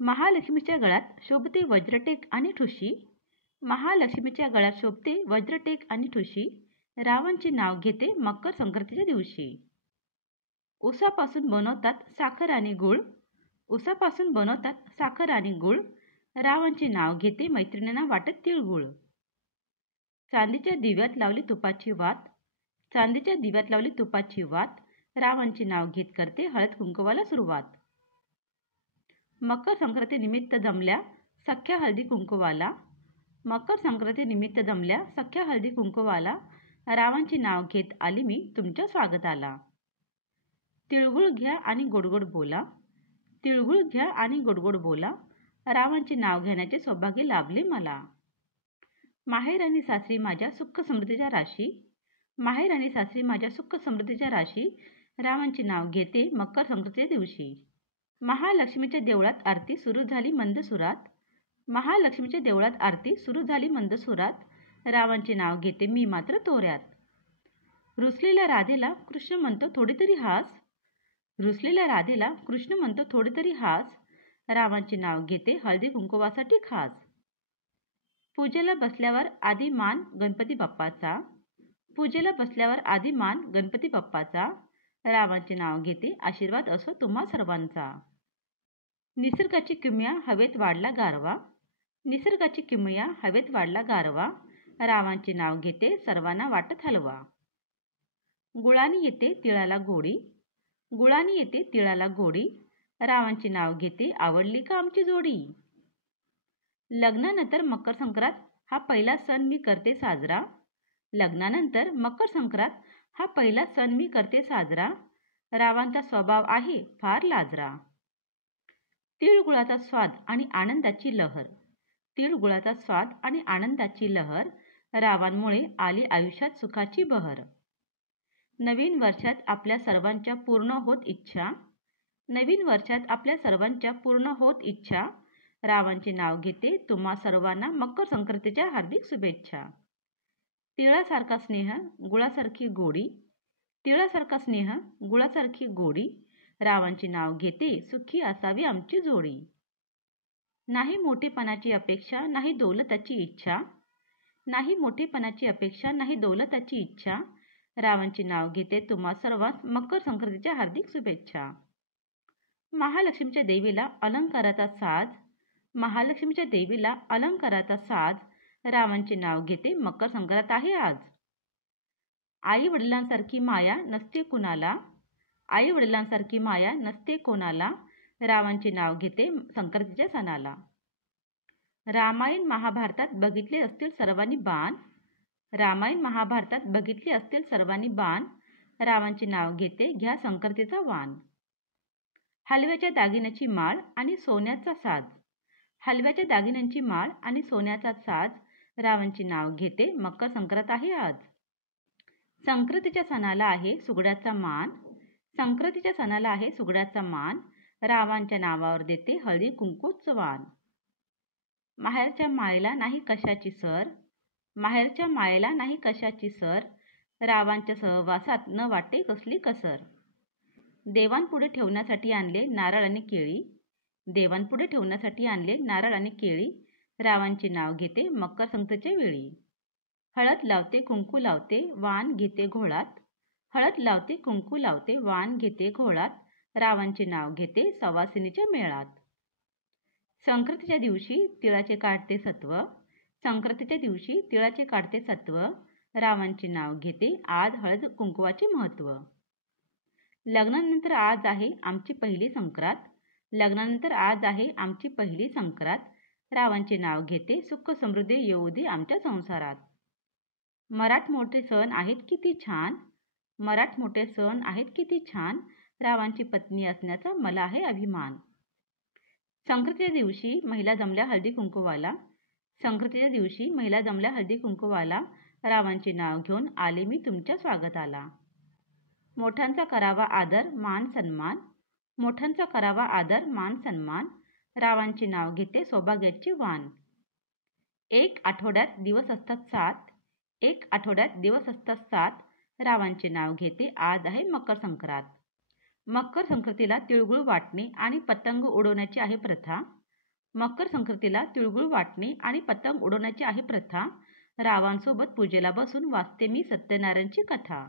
महालक्ष्मीच्या गळ्यात शोभते वज्रटेक आणि ठुशी. महालक्ष्मीच्या गळ्यात शोभते वज्रटेक आणि ठुशी. रावणचे नाव घेते मकर संक्रांतीच्या दिवशी. उसापासून बनवतात साखर आणि गूळ. उसापासून बनवतात साखर आणि गूळ. रावणचे नाव घेते मैत्रिणींना वाटत तिळगुळ. चांदीच्या दिव्यात लावली तुपाची वात. चांदीच्या दिव्यात लावली तुपाची वात. रावणचे नाव घेत करते हळद कुंकवाला सुरुवात. मकर संक्रांती निमित्त जमल्या सख्या हळदी कुंकवाला. मकर संक्रांती निमित्त जमल्या सख्या हळदी कुंकवाला. रावणचे नाव घेत आली मी तुमच्या स्वागताला. तिळगुळ घ्या आणि गोडगोड बोला. तिळगुळ घ्या आणि गोडगोड बोला. रावणचे नाव घेण्याचे सौभाग्य लाभले मला. माहेर आणि सासरी माझ्या सुख समृद्धीच्या राशी. माहेर आणि सासरी माझ्या सुख समृद्धीच्या राशी. रावणचे नाव घेते मकर संक्रांतीच्या दिवशी. महालक्ष्मीच्या देवळात आरती सुरू झाली मंद सुरात. महालक्ष्मीच्या देवळात आरती सुरू झाली मंद सुरात. रावणचे नाव घेते मी मात्र तोऱ्यात. रुसलेल्या राधेला कृष्ण म्हणतो थोडी तरी हास. रुसलेल्या राधेला कृष्ण म्हणतो थोडी तरी हास. रावणचे नाव घेते हळदी कुंकवासाठी खास. पूजेला बसल्यावर आधी मान गणपती बाप्पाचा. पूजेला बसल्यावर आधी मान गणपती बाप्पाचा. रावणचे नाव घेते आशीर्वाद असो तुम्हा सर्वांचा. निसर्गाची किमया हवेत वाढला गारवा. निसर्गाची किमया हवेत वाढला गारवा. रावणचे नाव घेते सर्वांना वाटत हलवा. गुळाने येते तिळाला गोडी. गुळाने येते तिळाला गोडी. रावणचे नाव घेते आवडली का आमची जोडी. लग्नानंतर मकर संक्रांत हा पहिला सण मी करते साजरा. लग्नानंतर मकर संक्रांत हा पहिला सण मी करते साजरा. रावणाचा स्वभाव आहे फार लाजरा. तिळगुळाचा स्वाद आणि आनंदाची लहर. तिळगुळाचा स्वाद आणि आनंदाची लहर. रावणामुळे आली आयुष्यात सुखाची बहर. नवीन वर्षात आपल्या सर्वांच्या पूर्ण होत इच्छा. नवीन वर्षात आपल्या सर्वांच्या पूर्ण होत इच्छा. रावणचे नाव घेते तुम्हा सर्वांना मकर संक्रांतीच्या हार्दिक शुभेच्छा. तिळासारखा स्नेह गुळासारखी गोडी. तिळासारखा स्नेह गुळासारखी गोडी. रावणचे नाव घेते सुखी असावी आमची जोडी. नाही मोठेपणाची अपेक्षा नाही दौलताची इच्छा. नाही मोठेपणाची अपेक्षा नाही दौलताची इच्छा. रावणचे नाव घेते तुम्हा सर्वांस मकर संक्रांतीच्या हार्दिक शुभेच्छा. महालक्ष्मीच्या देवीला अलंकाराचा साज. महालक्ष्मीच्या देवीला अलंकाराचा साज. रावणचे नाव घेते मकर संक्रांत आहे आज. आई वडिलांसारखी माया नसते कुणाला. आई वडिलांसारखी माया नसते कोणाला. रावणचे नाव घेते संक्रांतीच्या सणाला. रामायण महाभारतात बघितले असतील सर्वांनी बाण. रामायण महाभारतात बघितले असतील सर्वांनी बाण. रावणचे नाव घेते घ्या संक्रांतीचा वाण. हलव्याच्या दागिन्याची माळ आणि सोन्याचा साज. हलव्याच्या दागिन्यांची माळ आणि सोन्याचा साज. रावणचे नाव घेते मकर संक्रांत आहे आज. संक्रांतीच्या सणाला आहे सुगड्याचा मान. संक्रांतीच्या सणाला आहे सुगड्याचा मान. रावणाच्या नावावर देते हळदी कुंकूचं वाण. माहेरच्या मायेला नाही कशाची सर. माहेरच्या मायेला नाही कशाची सर. रावणाच्या सहवासात न वाटे कसली कसर. देवांपुढे ठेवण्यासाठी आणले नारळ आणि केळी. देवांपुढे ठेवण्यासाठी आणले नारळ आणि केळी. रावणाचे नाव घेते मकर संक्रांतीच्या वेळी. हळद लावते कुंकू लावते वाण घेते घोळात. हळद लावते कुंकू लावते वाण घेते घोळात. रावणाचे नाव घेते सवासिनीच्या मेळात. संक्रांतीच्या दिवशी तिळाचे काढते सत्व. संक्रांतीच्या दिवशी तिळाचे काढते सत्व. रावणाचे नाव घेते आज हळद कुंकवाचे महत्त्व. लग्नानंतर आज आहे आमची पहिली संक्रांत. लग्नानंतर आज आहे आमची पहिली संक्रांत. रावणाचे नाव घेते सुख समृद्धी येऊ दे आमच्या संसारात. मराठमोठे सण आहेत किती छान. मराठमोठे सण आहेत किती छान. रावणाची पत्नी असण्याचा मला आहे अभिमान. संक्रांतीच्या दिवशी महिला जमल्या हळदी कुंकवाला. संक्रांतीच्या दिवशी महिला जमल्या हळदी कुंकवाला. रावणाचे नाव घेऊन आले मी तुमच्या स्वागताला. मोठ्यांचा करावा आदर मान सन्मान. मोठ्यांचा करावा आदर मान सन्मान. रावणाचे नाव घेते सौभाग्याची वाण. एक आठवड्यात दिवस असतात 7. एक आठवड्यात दिवस असतात 7. रावणाचे नाव घेते आज आहे मकर संक्रांत. मकर संक्रांतीला तिळगुळ वाटणे आणि पतंग उडवण्याची आहे प्रथा. मकर संक्रांतीला तिळगुळ वाटणे आणि पतंग उडवण्याची आहे प्रथा. रावांसोबत पूजेला बसून वाचते मी सत्यनारायणची कथा.